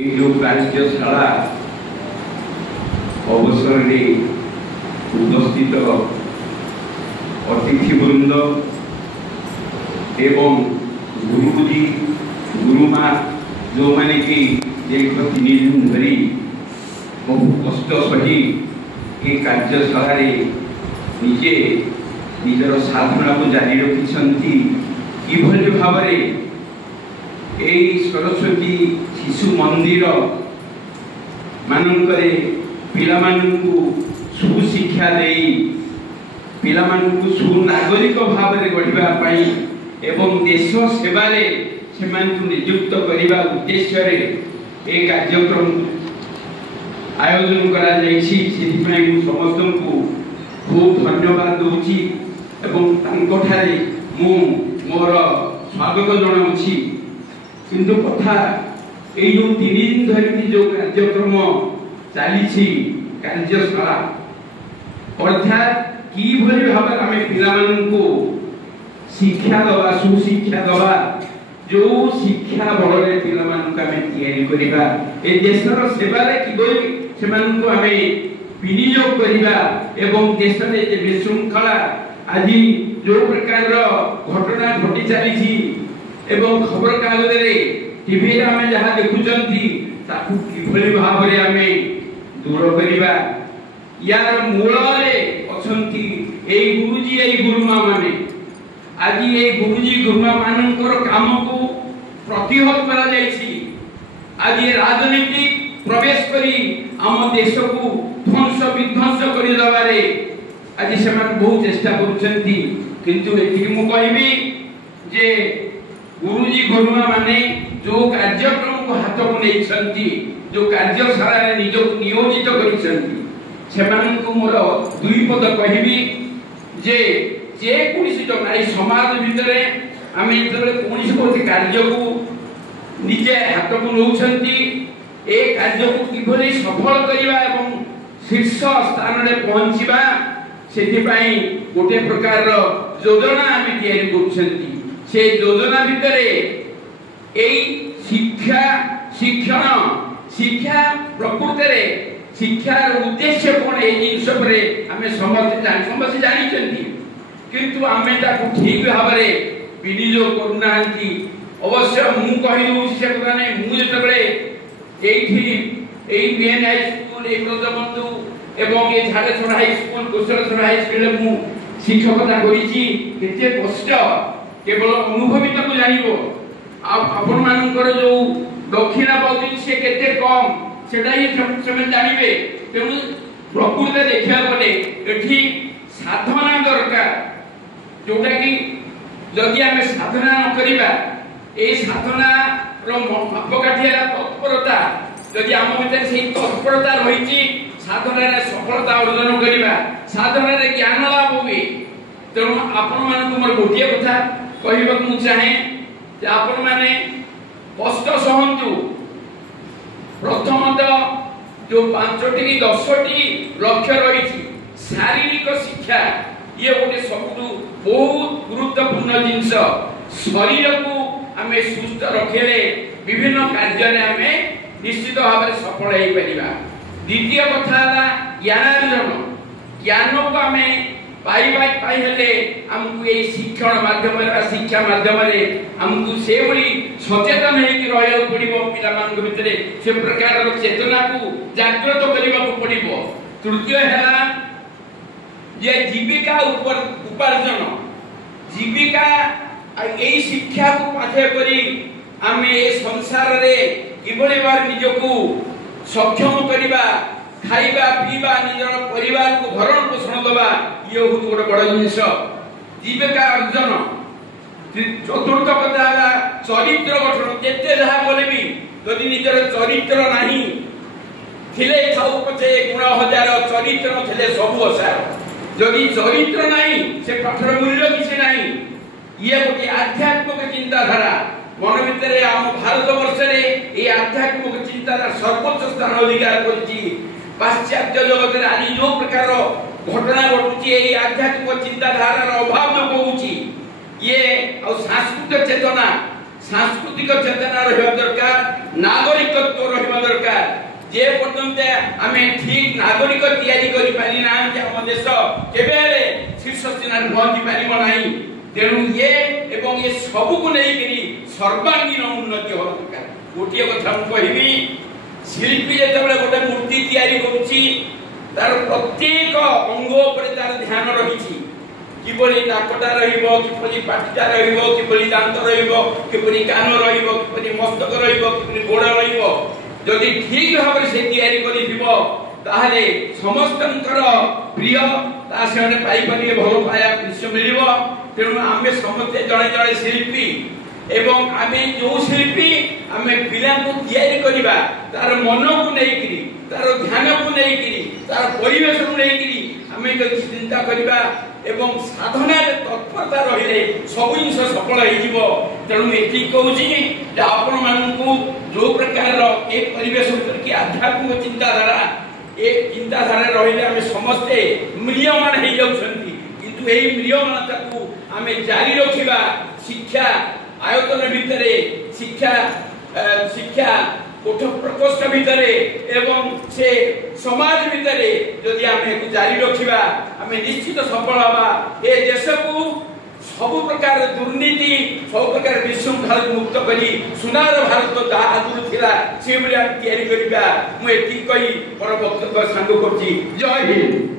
जो कार्यशाला अवसर में उपस्थित अतिथिवृंद एवं गुरुजी गुरुमा जो मैंने कि एक 3 दिन धरी बहु कष्ट सही ये कार्यशाला निजे निजर साधना को जारी रखिछंती किभली भाव सरस्वती शिशु मंदिर मानकरे पिलामानंकु सुशिक्षा देई पिलामानंकु सुनागरिक भाव में गढ़िबा पई एवं देश सेवारे सेमानकु नियुक्त करिबा उद्देश्य रे ए कार्यक्रम आयोजन करा जायछि। सेति मु समस्त को खूब धन्यवाद दूची एवं तांको ठारे मु मोर स्वागत जणाउछि। किंतु कथा ये जो 3 दिन धरिकी जो कार्यक्रम चली कार्यशाला अर्थात किभली भाव आम पिलामानंकु शिक्षा दवा सुशिक्षा दवा जो शिक्षा बल पिलामानंकु आम तैयारी करिबा ए देशर सेवारे किभली सेमानंकु आम विनियोग करिबा एवं देश रे जे विशृंखला आज जो प्रकार घटना घटी चली एवं खबर कागज रे टीवी रे आमे जहा देखुचंती ताकू किभली भाव रे आमे दूर करिबा यार मूल रे अछंती एई गुरुजी एई गुरुमा माने आज एई गुरुजी गुरुमा मानकर काम को प्रतिहत करा जायछि। आज ये राजनीति प्रवेश करी आम देश को ध्वंस विध्वंस करि दबारे आज सेमान बहुत चेष्टा करूचंती। किंतु एथि मु कहबी जे गुरुजी गुरुमा माने जो कार्यक्रम को हाथ को नहीं जो कार्यशाला नियोजित कर मोर 2 पद कहबी जे कोनसी जो नारी समाज भितर आम कोनसी कार्य को निजे हाथ को नौछंती ए कार्य को किभली सफल करिबा एवं शीर्ष स्थान रे पहुंचीबा सेति पई गोटे प्रकार योजना आम तैयारी करूछंती। से योजना भितर शिक्षा शिक्षण शिक्षा प्रकृत शिक्षार उद्देश्य कौन ये जिनस आम समस्त जानी किंतु आम ठीक भाव में विनियोग करना। अवश्य मु कही से कथा नहीं मुझे बीएन हाई स्कूल ब्रजबंधु एवं ये Jhadeswar high school Kushaleswar high school मु शिक्षकता करिछि केते कष्ट केवल अनुभवित को जानिबो आपण मानकर जो दक्षिणा पाउती से केते कम सेटा ही समय जानिबे। तेनु प्रकृति देखिया गले एठी साधना दरकार जोटा कि जदि आमे साधना न करिबा ए साधना रो मापकाठिया तत्परता जदि आम भीतर से तत्परता रहिछि साधना रे सफलता अर्जन करिबा साधना रे ज्ञान लाभ होबे। तेनु आपण मान मोर गोटिए कथा कहबाक मु चाहे जे आपण माने कष्ट सहंतु प्रथमतः जो 5टी की 10टी लक्ष्य रही शारीरिक शिक्षा ये गोटे सबुठु बहुत गुरुत्वपूर्ण जिनस शरीर को आम सुस्थ रखिले विभिन्न कार्य में आम निश्चित भाव में सफल हो पारिबा। द्वितीय कथा ज्ञानार्जन ज्ञान को आम हमको ये शिक्षण माध्यम शिक्षा माध्यम हमको से भली सचेतन होकर पड़ो पिला भितर से प्रकार चेतना को जागृत करने को पड़ो। तृतीय है जे जीविका उपार्जन जीविका यही शिक्षा को पाठ्य करी आम ए संसार रे किभली बार निजको सक्षम करबा खाइबा पीबा निजर परिवार को भरण पोषण दबा ये बहुत गोटे बड़ जिनस जीविका अर्जन। चतुर्थ कथा चरित्र गठन केते जहा बोले भी यदि निजर चरित्र नहीं थिले खाऊ पछे गुण हजार चरित्र थिले सब असार यदि चरित्र नहीं से पाठर मूल्य किसी नहीं ये गोटे आध्यात्मिक चिंताधारा मन भितर आम भारत वर्ष में ये आध्यात्मिक चिंताधारा सर्वोच्च स्थान अधिकार करछि। पाश्चात्य जगत रे आज जो प्रकार घटना घटुची ये आध्यात्मिक चिंताधारा अभाव जो कहूची ये सांस्कृतिक चेतना रहा दरकार नागरिकत्व रहा ଯଦି ଆମେ ଠିକ ନାଗରିକ ତିଆରି କରି ପାରି ନାହାନ୍ତି ଆମ ଦେଶ କେବେ ହେଲେ ଶୀର୍ଷ ସ୍ଥାନରେ ପହଞ୍ଚି ପାରିବ ନାହିଁ। ତେଣୁ ଇଏ ଏବଂ ଏ ସବୁକୁ ନେଇକରି ସର୍ବାଙ୍ଗୀନ ଉନ୍ନତି ହେବା ଦରକାର। ଗୋଟିଏ କଥା ମୁଁ କହିବି, ଶିଳ୍ପୀ ଯେତେବେଳେ ଗୋଟେ ମୂର୍ତ୍ତି ତିଆରି କରୁଛି ତାର ପ୍ରତ୍ୟେକ ଅଙ୍ଗ ଉପରେ ତାର ଧ୍ୟାନ ରହିଛି। কিপরি নাকটা রহিব, কিপরি পাটিটা রহিব, কিপরি দান্ত রহিব, কিপরি কান রহিব, কিপরি মস্তক রহিব, কিপরি গোড় রহিব। যদি ঠিক ভাবে সে তৈরি করে দিব তাহলে সমস্তଙ୍କର প্রিয় তা সেখানে পাইপারিবে, ভাল পায়া দৃশ্য মিলিব। তেଣୁ ଆମେ ସମସ୍ତେ ଜଣେ ଜଣେ ଶିଳ୍ପୀ ଏବଂ ଆମେ ଯେଉଁ ଶିଳ୍ପୀ ଆମେ ପିଲାଙ୍କୁ ତିଆରି କରିବା ତାର ମନକୁ ନେଇକିରି, ତାର ଧ୍ୟାନକୁ ନେଇକିରି, ତାର ପରିବେଶକୁ ନେଇକିରି ଆମେ ଯଦି ଚିନ୍ତା କରିବା ଏବଂ ସାଧନାରେ ତତ୍ପରତା ରହିଲେ ସବୁ ଜିନିଷ ସଫଳ ହେଇଯିବ। ତେଣୁ ଏତିକି କହୁଛି ଯେ ଆପଣମାନଙ୍କୁ ଯେଉଁ ପ୍ରକାରର ଏ ପରିବେଶ ଭିତରେ କି ଆଧ୍ୟାତ୍ମିକ ଚିନ୍ତାଧାରା, ଏ ଚିନ୍ତାଧାରାରେ ରହିଲେ ଆମେ ସମସ୍ତେ ମ୍ରିୟମାଣ ହେଇଯାଉଛନ୍ତି। କିନ୍ତୁ ଏହି ମ୍ରିୟମାଣତାକୁ ଆମେ ଜାରି ରଖିବା ଶିକ୍ଷା ଆୟତନ ଭିତରେ, ଶିକ୍ଷା କୋଠ ପ୍ରକୋଷ୍ଠ ଭିତରେ ଏବଂ ସେ ସମାଜ ଭିତରେ ଯଦି ଆମେ ଜାରି ରଖିବା ଆମେ ନିଶ୍ଚିତ ସଫଳ ହେବା। ଏ ଦେଶକୁ ସବୁ ପ୍ରକାର ଦୁର୍ନୀତି, ସବୁ ପ୍ରକାର ବିଶୃଙ୍ଖଳାରୁ ମୁକ୍ତ କରି ସୁନାର ଭାରତ ଯାହା ଆଗରୁ ଥିଲା ସେଭଳି ଆମେ ତିଆରି କରିବା। ମୁଁ ଏତିକି କହି ମୋର ବକ୍ତବ୍ୟ ସାଙ୍ଗ କରୁଛି। ଜୟ ହିନ୍ଦ।